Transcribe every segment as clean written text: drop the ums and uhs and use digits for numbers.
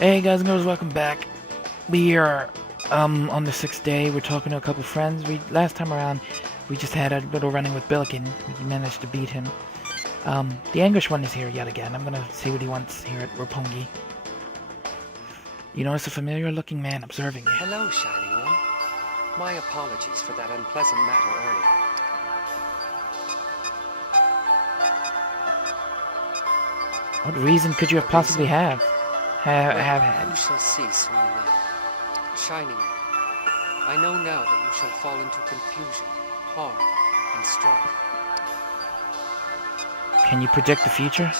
Hey guys and girls, welcome back. We are on the 6th day. We're talking to a couple friends. Last time around we just had a little running with Billiken. We managed to beat him. The English one is here yet again. I'm gonna see what he wants here at Roppongi. You notice a familiar looking man observing you. Hello, Shining One. My apologies for that unpleasant matter earlier. What reason could you have possibly have had? You shall see soon enough. Shining One, I know now that you shall fall into confusion, harm, and strife. Can you predict the future?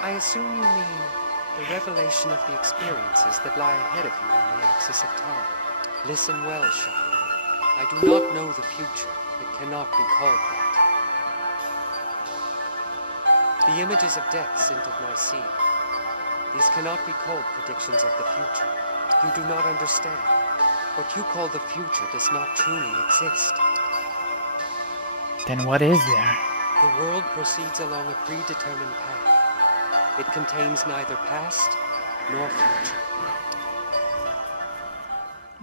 I assume you mean the revelation of the experiences that lie ahead of you on the axis of time. Listen well, Shining One. I do not know the future. It cannot be called that. The images of death sent of my seed. These cannot be called predictions of the future. You do not understand. What you call the future does not truly exist. Then what is there? The world proceeds along a predetermined path. It contains neither past nor future.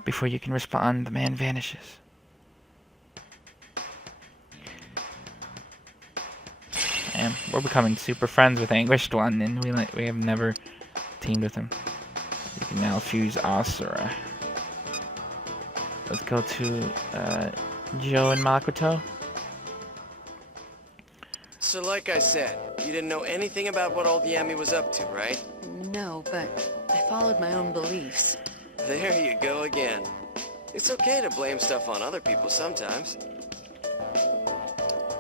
Before you can respond, the man vanishes. And we're becoming super friends with Anguished One, and we have never teamed with him. We can now fuse Asura. Let's go to Joe and Makoto. So like I said, you didn't know anything about what old Yami was up to, right? No, but I followed my own beliefs. There you go again. It's okay to blame stuff on other people sometimes.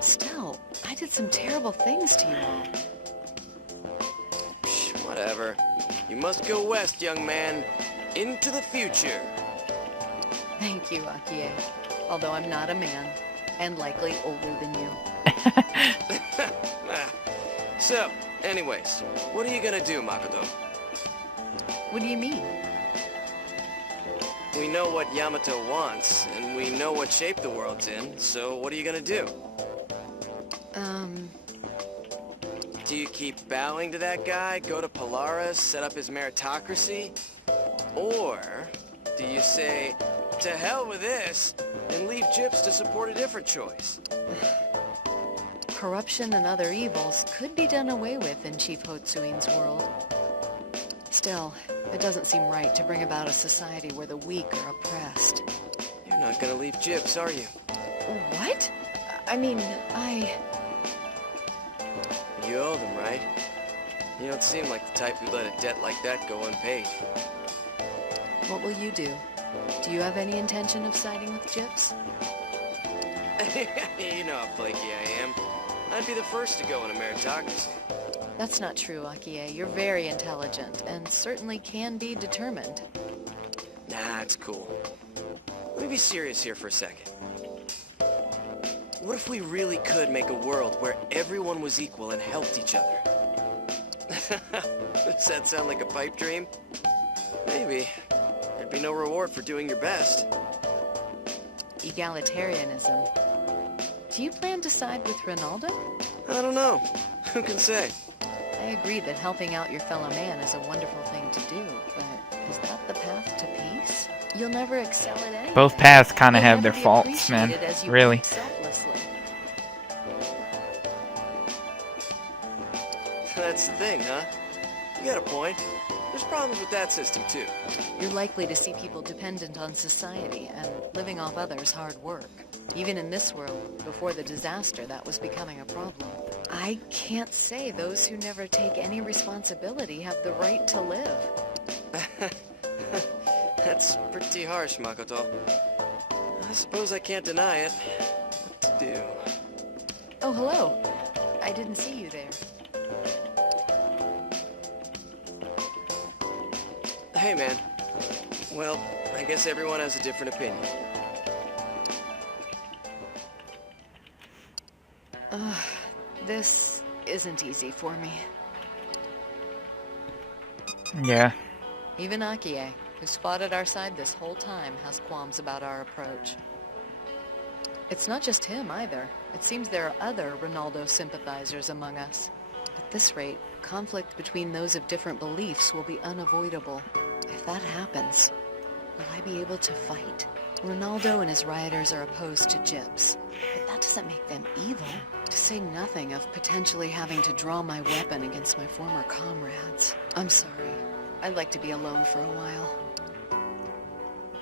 Still, I did some terrible things to you all. Psh, whatever. You must go west, young man. Into the future. Thank you, Akie. Although I'm not a man, and likely older than you. So, anyways, what are you gonna do, Makoto? What do you mean? We know what Yamato wants, and we know what shape the world's in, so what are you gonna do? Do you keep bowing to that guy, go to Polaris, set up his meritocracy? Or do you say, to hell with this, and leave Gyps to support a different choice? Corruption and other evils could be done away with in Chief Hotsuin's world. Still, it doesn't seem right to bring about a society where the weak are oppressed. You're not gonna leave Gyps, are you? What? I mean, You owe them, right? You don't seem like the type who'd let a debt like that go unpaid. What will you do? Do you have any intention of siding with Gyps? You know how flaky I am. I'd be the first to go in a meritocracy. That's not true, Akie. You're very intelligent, and certainly can be determined. Nah, it's cool. Let me be serious here for a second. What if we really could make a world where everyone was equal and helped each other? Does that sound like a pipe dream? Maybe. There'd be no reward for doing your best. Egalitarianism. Do you plan to side with Ronaldo? I don't know. Who can say? I agree that helping out your fellow man is a wonderful thing to do, but is that the path to peace? You'll never excel at anything. Both paths kind of You'll have their never be faults, man. appreciated as you Really. act selflessly. That's the thing, huh? You got a point. There's problems with that system, too. You're likely to see people dependent on society and living off others' hard work. Even in this world, before the disaster, that was becoming a problem. I can't say those who never take any responsibility have the right to live. That's pretty harsh, Makoto. I suppose I can't deny it. What to do? Oh, hello. I didn't see you there. Hey, man. Well, I guess everyone has a different opinion. This isn't easy for me. Yeah. Even Akie, who's fought at our side this whole time, has qualms about our approach. It's not just him, either. It seems there are other Ronaldo sympathizers among us. At this rate, conflict between those of different beliefs will be unavoidable. If that happens, will I be able to fight? Ronaldo and his rioters are opposed to gyps, but that doesn't make them evil. To say nothing of potentially having to draw my weapon against my former comrades. I'm sorry. I'd like to be alone for a while.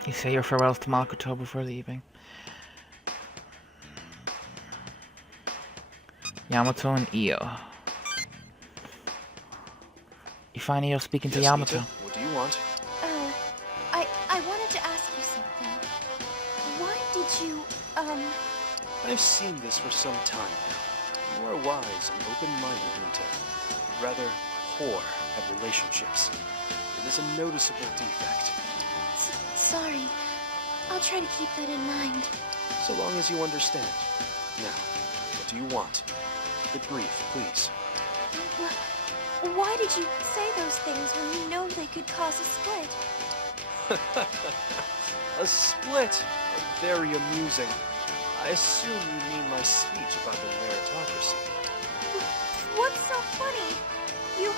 You say your farewells to Makoto before leaving. Yamato and Io. You find Io speaking to Yes, Yamato. Nita, what do you want? I wanted to ask you something. Why did you, I've seen this for some time now. You are wise and open-minded, Nita. Rather poor at relationships. It is a noticeable defect. sorry. I'll try to keep that in mind. So long as you understand. Now, what do you want? Be brief, please. Why did you say those things when you know they could cause a split? A split? Very amusing. I assume you mean my speech about the meritocracy. What's so funny? You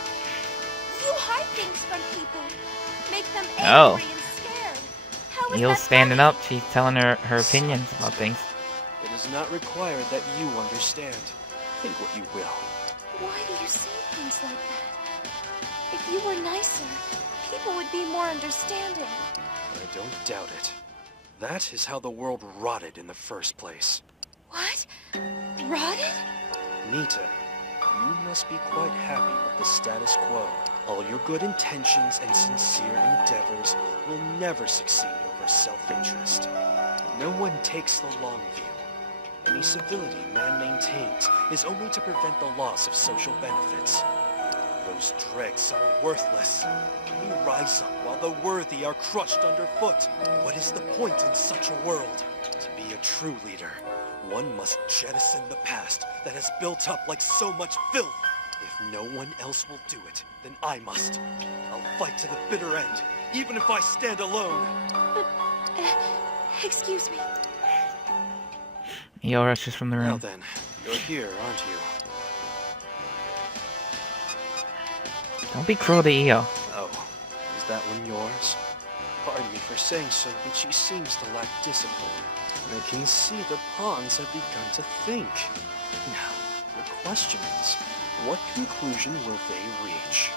hide things from people. Make them Oh. angry and scared. How is Io's that standing funny? up. She's telling her opinions about things. It is not required that you understand. Think what you will. Why do you say things like that? If you were nicer, people would be more understanding. I don't doubt it. That is how the world rotted in the first place. What? Rotted? Nita, you must be quite happy with the status quo. All your good intentions and sincere endeavors will never succeed over self-interest. No one takes the long view. Any civility man maintains is only to prevent the loss of social benefits. Those dregs are worthless. We rise up while the worthy are crushed underfoot. What is the point in such a world? To be a true leader, one must jettison the past that has built up like so much filth. If no one else will do it, then I must. I'll fight to the bitter end, even if I stand alone. Excuse me. Io rushes from the Now room. then, you're here, aren't you? Don't be cruel to Io. Oh, is that one yours? Pardon me for saying so, but she seems to lack discipline. I can see the pawns have begun to think. Now, the question is, what conclusion will they reach?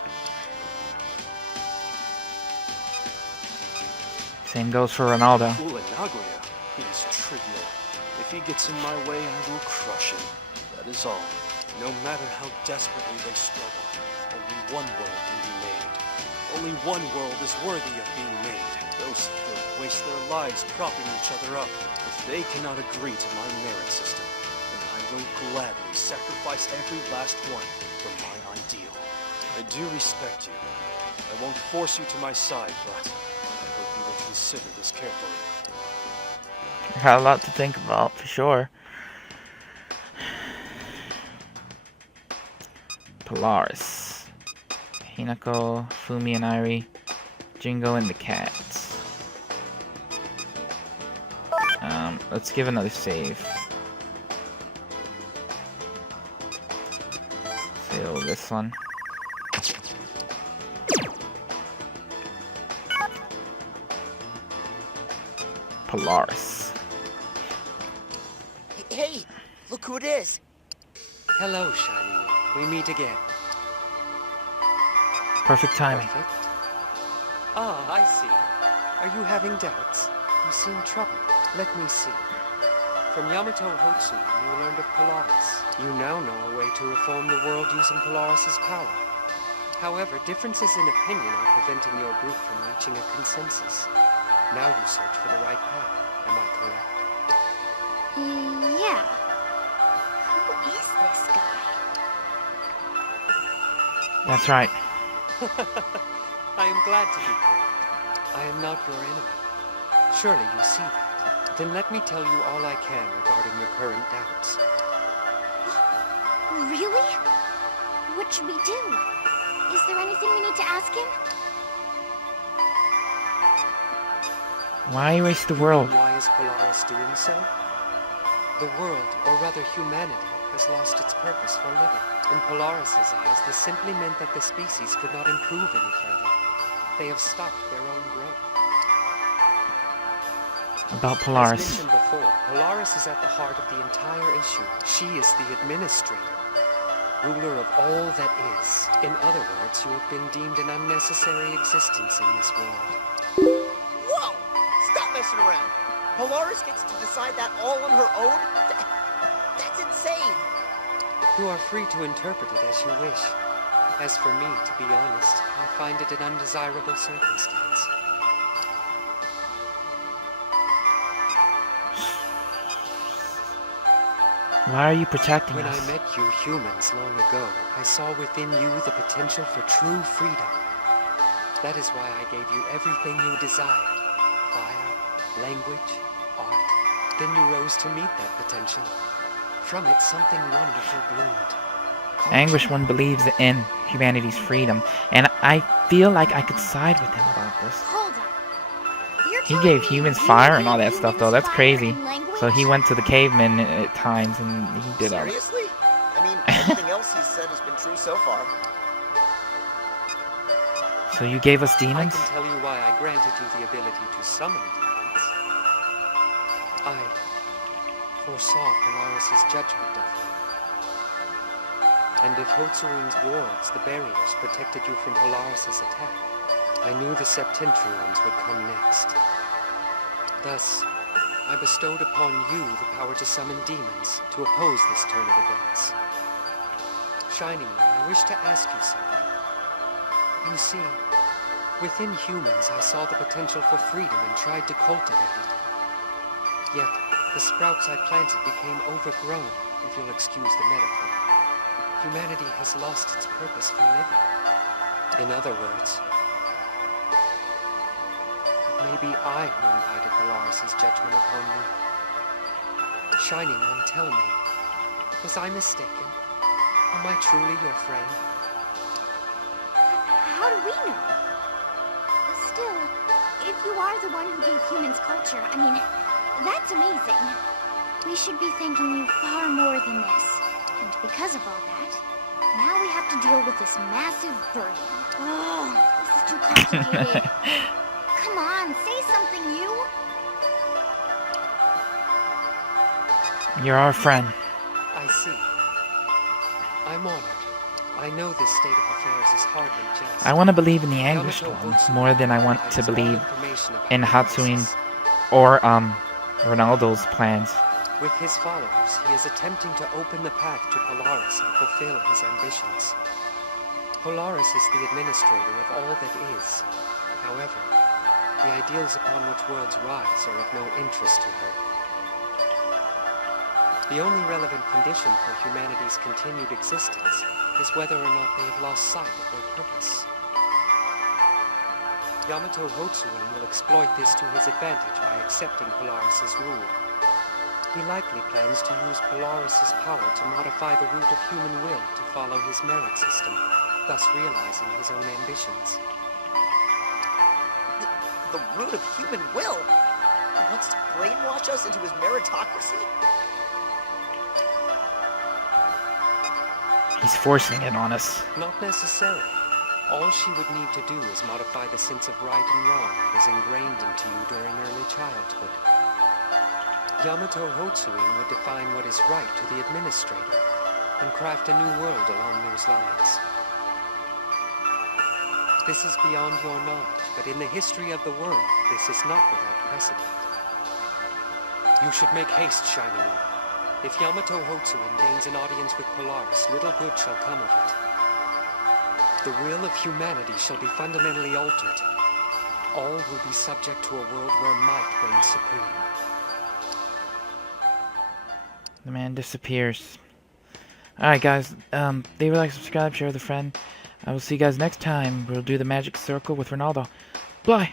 Same goes for Ronaldo. Fool in Nagoya is trivial. If he gets in my way, I will crush him. That is all. No matter how desperately they struggle, only one world can be made. Only one world is worthy of being made. Those filth waste their lives propping each other up. If they cannot agree to my merit system, then I will gladly sacrifice every last one for my ideal. I do respect you. I won't force you to my side, but I hope you will consider this carefully. Got a lot to think about, for sure. Polaris. Hinako, Fumi, and Irie. Jingo, and the cats. Let's give another save. Save this one. Polaris. Hey, look who it is. Hello, Shiny One. We meet again. Perfect timing. Perfect. Ah, I see. Are you having doubts? You seem troubled. Let me see. From Yamato Hotsu, you learned of Polaris. You now know a way to reform the world using Polaris's power. However, differences in opinion are preventing your group from reaching a consensus. Now you search for the right path. Am I correct? Yeah. Who is this guy? That's right. I am glad to be correct. I am not your enemy. Surely you see that. Then let me tell you all I can regarding your current doubts. Really? What should we do? Is there anything we need to ask him? Why erase the world? Why is Polaris doing so? The world, or rather humanity, has lost its purpose for living. In Polaris's eyes, this simply meant that the species could not improve any further. They have stopped their own growth. About As Polaris. mentioned before, Polaris is at the heart of the entire issue. She is the administrator, ruler of all that is. In other words, you have been deemed an unnecessary existence in this world. Whoa! Stop messing around. Polaris gets to decide that all on her own? That's insane. You are free to interpret it as you wish. As for me, to be honest, I find it an undesirable circumstance. Why are you protecting When us? I met you humans long ago, I saw within you the potential for true freedom. That is why I gave you everything you desired. Fire, language, art. Then you rose to meet that potential. From it, something wonderful bloomed. Anguish One believes in humanity's freedom, and I feel like I could side with him about this. Hold up. You're He telling gave me humans you fire and gave all that stuff, though. humans That's fire crazy. and language? So he went to the cavemen at times, and he did all that. Seriously? I mean, everything else he's said has been true so far. So you gave us I demons? can tell you why I granted you the ability to summon demons. I foresaw Polaris's judgment of you. And if Hotsuin's wards, the barriers, protected you from Polaris's attack, I knew the Septentrions would come next. Thus, I bestowed upon you the power to summon demons to oppose this turn of events. Shining One, I wish to ask you something. You see, within humans I saw the potential for freedom and tried to cultivate it. Yet, the sprouts I planted became overgrown, if you'll excuse the metaphor. Humanity has lost its purpose for living. In other words, it may be I who invited Polaris's judgment upon you. Shining One, tell me, was I mistaken? Am I truly your friend? How do we know? Still, if you are the one who gave humans culture, I mean, that's amazing. We should be thanking you far more than this. And because of all that, now we have to deal with this massive burden. Oh, this is too complicated. Come on, say something, you. You're our friend. I see. I'm honored. I know this state of affairs is hardly just. I want to believe in the Anguished One more than I want to believe in Hatsuin or Ronaldo's plans. With his followers, he is attempting to open the path to Polaris and fulfill his ambitions. Polaris is the administrator of all that is. However, the ideals upon which worlds rise are of no interest to her. The only relevant condition for humanity's continued existence is whether or not they have lost sight of their purpose. Yamato Hotsuin will exploit this to his advantage by accepting Polaris's rule. He likely plans to use Polaris's power to modify the root of human will to follow his merit system, thus realizing his own ambitions. The root of human will? He wants to brainwash us into his meritocracy? He's forcing it on us. Not necessarily. All she would need to do is modify the sense of right and wrong that is ingrained into you during early childhood. Yamato Hotsuin would define what is right to the administrator, and craft a new world along those lines. This is beyond your knowledge, but in the history of the world, this is not without precedent. You should make haste, Shining One. If Yamato Hotsuin gains an audience with Polaris, little good shall come of it. The will of humanity shall be fundamentally altered. All will be subject to a world where might reigns supreme. The man disappears. Alright guys, leave a like, subscribe, share with a friend. I will see you guys next time. We'll do the magic circle with Ronaldo. Bye!